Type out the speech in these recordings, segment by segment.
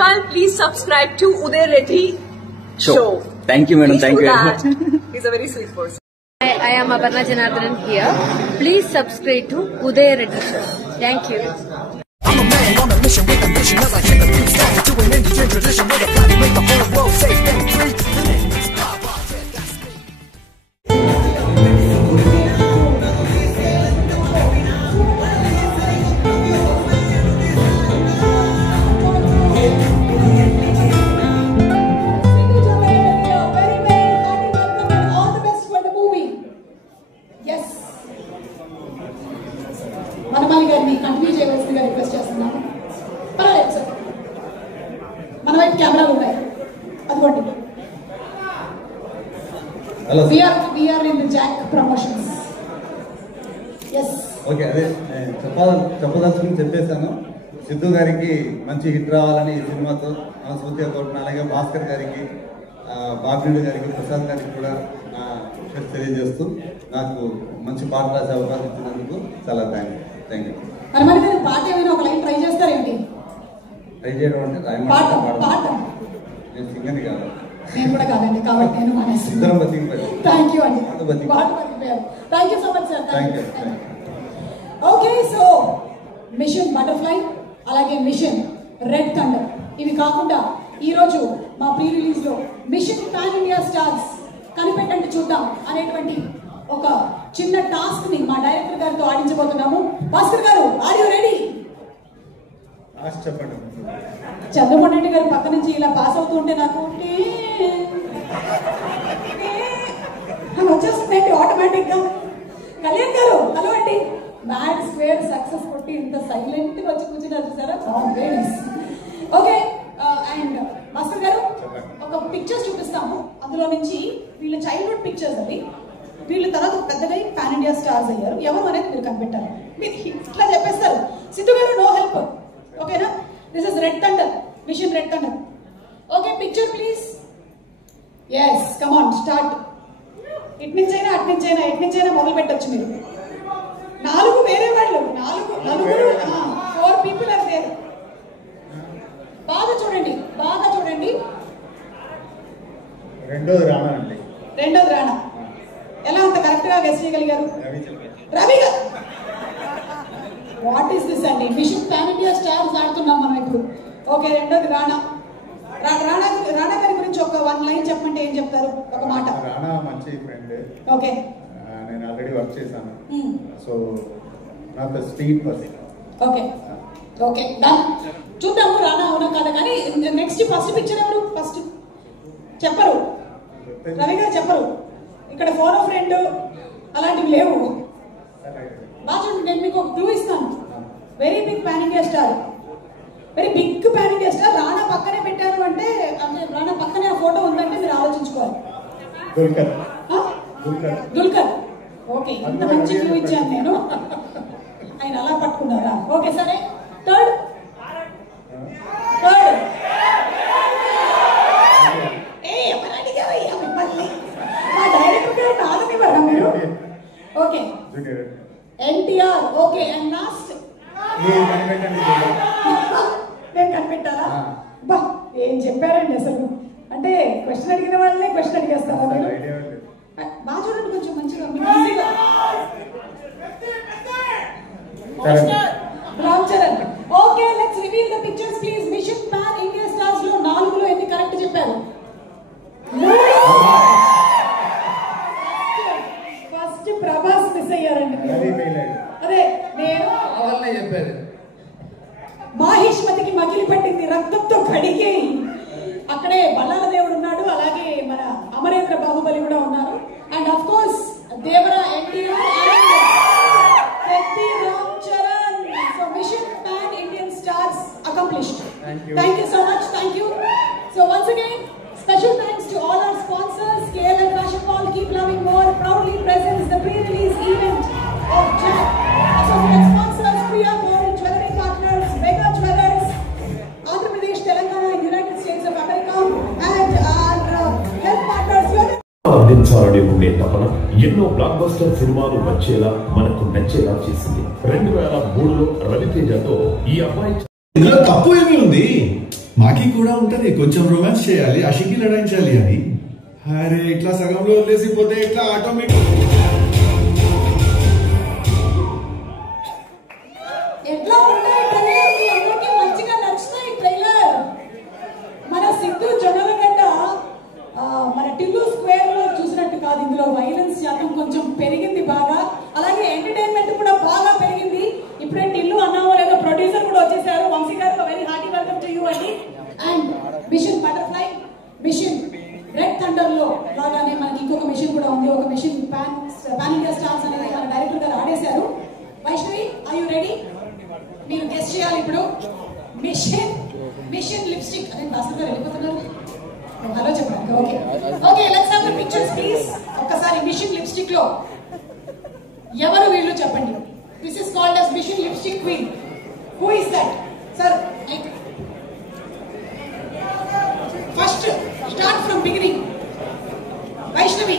all, please subscribe to Uday Reddy Show. Thank you, madam. Thank you very much. He's a very sweet person. I am Aparna Janardhanan here. Please subscribe to Uday Reddy Show. Thank you. I'm a man on a mission with a mission as I hit the beat stand doing Indian tradition with a plan to make the whole world safe and free. The name is Bob Rocket, that's me. మనమాలి గారిని continue చేయవలసిందిగా request చేస్తున్నాను. పర్వాలేదు sir, మన వైపు కెమెరాలు ఉన్నాయి, అదిగోండి. We are in the Jack promotions. Yes. Okay, అదే చెప్పదలుచుకుని చెప్పేశాను. సిద్ధు గారికి మంచి హిట్ రావాలని ఈ సినిమాతో మనస్ఫూర్తిగా కోరుతున్నాను. అలాగే భాస్కర్ గారికి, బాబిరెడ్డి గారికి, ప్రసాద్ గారికి కూడా నా విషయం తెలియజేస్తూ నాకు మంచి పాట రాసే అవకాశం ఇచ్చినందుకు చాలా థ్యాంక్ యూ. మరి పాట ఏమైనా ఒక లైన్ ట్రై చేస్తారేంటి? ట్రై చేయడం అంటే పాట నేను సింగర్ని కాదు, నేను కూడా కాదండి, కాబట్టి నేను ఇద్దరం బతికిపోయాను. థ్యాంక్ యూ అండి, thank you so much sir. Thank you. Okay, so mission butterfly అలాగే మిషన్ రెడ్ థండర్ ఇవి కాకుండా ఈరోజు మా ప్రీ రిలీజ్ లో మిషన్ పాన్ ఇండియా స్టార్స్ కనిపెట్టండి చూద్దాం అనేటువంటి ఒక చిన్న టాస్క్ ని మా డైరెక్టర్ గారితో ఆడించబోతున్నాము. భాస్కర్ గారు, ఆర్ యు రెడీ? చెప్పండి. చంద్రబాబు నాయుడు గారు పక్క నుంచి ఇలా పాస్ అవుతూ ఉంటే నాకు వచ్చేస్తుందండి ఆటోమేటిక్ గా. కళ్యాణ్ గారు, హలో అండి. మ్యాడ్ స్క్వేర్ సక్సెస్ కొట్టి ఇంత సైలెంట్ గా వచ్చి కూర్చున్నారు చూసారా? ఓకే, అండ్ భాస్కర్ గారు ఒక పిక్చర్స్ చూపిస్తాము, అందులో నుంచి వీళ్ళ చైల్డ్హుడ్ పిక్చర్స్ అవి. వీళ్ళ తర్వాత పెద్దగా పాన్ ఇండియా స్టార్స్ అయ్యారు, ఎవరు అనేది మీరు కనిపెట్టారు. మీరు ఇట్లా చెప్పేస్తారు. సిద్ధు గారు, నో హెల్ప్, ఓకేనా? This is red thunder, mission red thunder. Okay, picture please. Yes, come on, start. ఇట్నుంచైనా అట్నుంచైనా ఎట్నుంచైనా మొదలు పెట్టచ్చు మీరు. 4 వేరే వాళ్ళు, నలుగురు 4 పీపుల్ ఆర్ దేర్. బాగా చూడండి. రెండోది రాణా అండి. రెండోది రాణా. ఎలా అంత కరెక్ట్ గా గెస్ చేయగలిగారు? రవి గారు, వాట్ ఈస్ దిస్ అండి? మిషన్ పాన్ ఇండియా స్టార్స్ ఆడుతున్నాం మనం ఇప్పుడు. ఓకే, రెండోది రాణా. రాణా గారి గురించి ఒక 1 లైన్ చెప్పంటే ఏం చెప్తారు? ఒక మాట. రాణా మంచి ఫ్రెండ్. ఓకే, నేను ఆల్రెడీ వర్క్ చేశాను. So not the sweet person. Okay done. చూద్దాము రాణా అవునా కాదా. కానీ నెక్స్ట్ ఫస్ట్ పిక్చర్ ఎవరు? ఫస్ట్ చెప్పరు, రవి గారు చెప్పరు. ఇక్కడ ఫోన్ ఫ్రెండ్ అలాంటివి లేవు. బాగా చూడండి, నేను మీకు ఒక క్లూ ఇస్తాను. Very big pan India star, very big pan India star. Rana పక్కనే పెట్టారు అంటే, రాణా పక్కనే ఆ ఫోటో ఉందంటే మీరు ఆలోచించుకోవాలి. దుల్కర్. ఓకే, ఇంత మంచి క్లూ ఇచ్చాను నేను, ఆయన అలా పట్టుకున్నారా? ఓకే, సరే. థర్డ్ మా డైరెక్టర్ గారు నాదనివ్వరా మీరు? Okay, NTR. Okay, and last నేను కనిపెట్టాలా? బా, ఏం చెప్పారండి అసలు. అంటే క్వశ్చన్ అడిగిన వాళ్ళనే క్వశ్చన్ అడిగేస్తారా మీరు? బాగా చూడండి, కొంచెం మంచిగా Ram Charan. Okay, let's reveal the pictures please. Mission pan India stars లో 4లో ఎన్ని కరెక్ట్ చెప్పారు? ఫస్ట్ ప్రభాస్ మిస్ అయ్యారండి. అదే నేను మాహిష్మతికి మగిలి పట్టింది రక్తంతో కడిగి. అక్కడే బల్లాల దేవుడు ఉన్నాడు, అలాగే మన అమరేంద్ర బాహుబలి కూడా ఉన్నారు. And of course Devara, NTR, Ram Charan. So mission pan Indian stars accomplished. Thank you so much. Thank you. So once again, special thanks to all our sponsors. KLM Fashion Mall, Keep Loving More proudly presents the pre-release event of Jack. Associate sponsors, Priya Gold, Jewelry Partners, Mega Jewelers, Andhra Pradesh, Telangana, United States of America, and our health partners. అందించాలని ఉండే తపన ఎన్నో block buster సినిమాలు వచ్చేలా మనకు నచ్చేలా చేసింది. 2003లో రవితేజతో ఈ అబ్బాయి. ఇందులో తప్పు ఏమి ఉంది? మాకి కూడా ఉంటది కొంచెం రొమాన్స్ చేయాలి, అషికి లడాయించాలి అని. అరే ఇట్లా సగంలో వదిలేసిపోతే ఇట్లా ఆటోమేటిక్ ఎట్లా ఉంటాయి ట్రైలర్? మీ అందరికీ మంచిగా నచ్చుతాయి ట్రైలర్. మన సిద్ధు జొన్నలగడ్డ మన టిల్లు స్క్వేర్ లో చూసినట్టు కాదు, ఇందులో వైలెన్స్ శాతం కొంచెం పెరిగింది బాగా, అలాగే ఎంటర్టైన్మెంట్ కూడా బాగా పెరిగింది. ఇప్పుడే టిల్లు అన్నామో లేదో ప్రొడ్యూసర్ కూడా వచ్చేసారు. Vamsi garu very hearty welcome to you అండి. And mission butterfly, mission red thunder లో లాగానే మనకి ఇంకొక మిషన్ కూడా ఉంది. ఒక మిషన్ పాన్ ఇండియా స్టార్స్ అనేది మన డైరెక్టర్ గారు ఆడేశారు. Vaishnavi are you ready? మీరు గెస్ట్ చేయాలి ఇప్పుడు. మిషన్ లిప్స్టిక్ అదే భాస్కర్ గారు వెళ్ళిపోతున్నారు. హలో చెప్పండి. Okay okay, let's have the pictures please. ఒక్కసారి మిషన్ లిప్స్టిక్ లో ఎవరు వీళ్ళు చెప్పండి. This is called as mission lipstick queen. Who is that? Sir first start from beginning. Vaishnavi,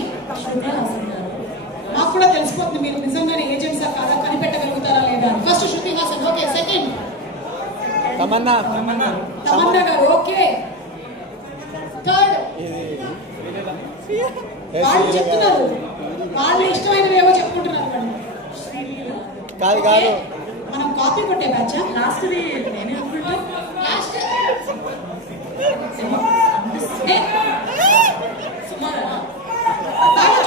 నాకు కూడా తెలిసిపోతుంది మీరు నిజంగానే ఏజెంట్సా కాదా, కనిపెట్టగలుగుతారా లేదా. First Shruti Haasan. Okay. Second Tamannaah గారు. ఓకే. థర్డ్ వాళ్ళు చెప్తున్నారు, వాళ్ళు ఇష్టమైనవి ఏవో చెప్పుకుంటున్నారు. కాదు మనం కాపీ కొట్టే బ్యాచ్. లాస్ట్ లాస్ట్ బాగా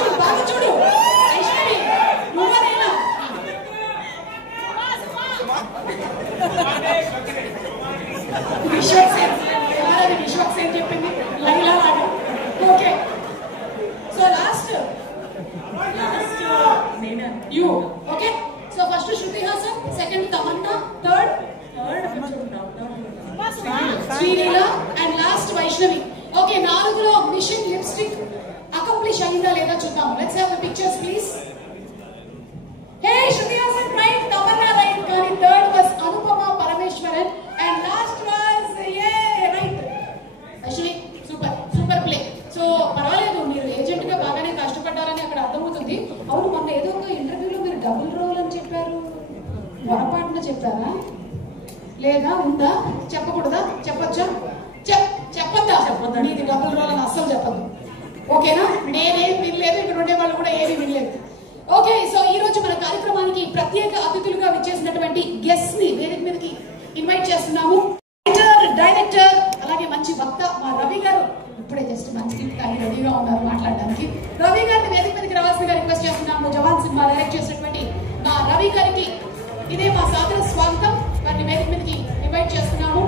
చూడు వైష్ణవి, నువ్వనేనా? విశ్వక్ సేన్ చెప్పింది లైలా లాగా. Okay. So last you. Okay. So first Shruti Haasan, second Tamannaah, third Sreeleela and last Vaishnavi. Okay, నాలుగులో మిషన్ లిప్స్టిక్ అకంప్లిష్ అయిందా లేదా చూద్దాం. Let's have the pictures please. Hey, Shruti Haasan right, Tamannaah right, కానీ third was Anupama Parameswaran and last was right Vaishnavi. Super play. So పర్వాలేదు, మీరు agent గా బాగానే కష్టపడ్డారని అక్కడ అర్థమవుతుంది. అవును, మొన్న ఏదో ఒక ఇంటర్వ్యూలో మీరు డబుల్ రోల్ అని చెప్పారు, పొరపాటున చెప్పారా లేదా ఉందా? చెప్పకూడదా? చెప్పొచ్చా? చెప్పొద్దా? నీది డబుల్ రోల్ అని అస్సలు చెప్పద్దు. ఓకేనా? నేనేం వినలేదు, ఇక్కడ ఉండే వాళ్ళు కూడా ఏమీ వినలేదు. ఓకే. సో ఈ రోజు మన కార్యక్రమానికి ప్రత్యేక అతిథులుగా విచ్చేసినటువంటి గెస్ట్ ని వేదిక మీదకి ఇన్వైట్ చేస్తున్నాము. డైరెక్టర్ అలాగే మంచి వక్త మా రవి గారు ఇప్పుడే జస్ట్ మంచి కానీ రెడీగా ఉన్నారు మాట్లాడడానికి. రవి గారిని వేదిక మీదకి రావాల్సిందిగా రిక్వెస్ట్ చేస్తున్నాము. జవాన్ సినిమా డైరెక్ట్ చేసినటువంటి మా రవి గారికి ఇదే మా సాదర స్వాగతం. వారిని వేదిక మీదకి ఇన్వైట్ చేస్తున్నాము.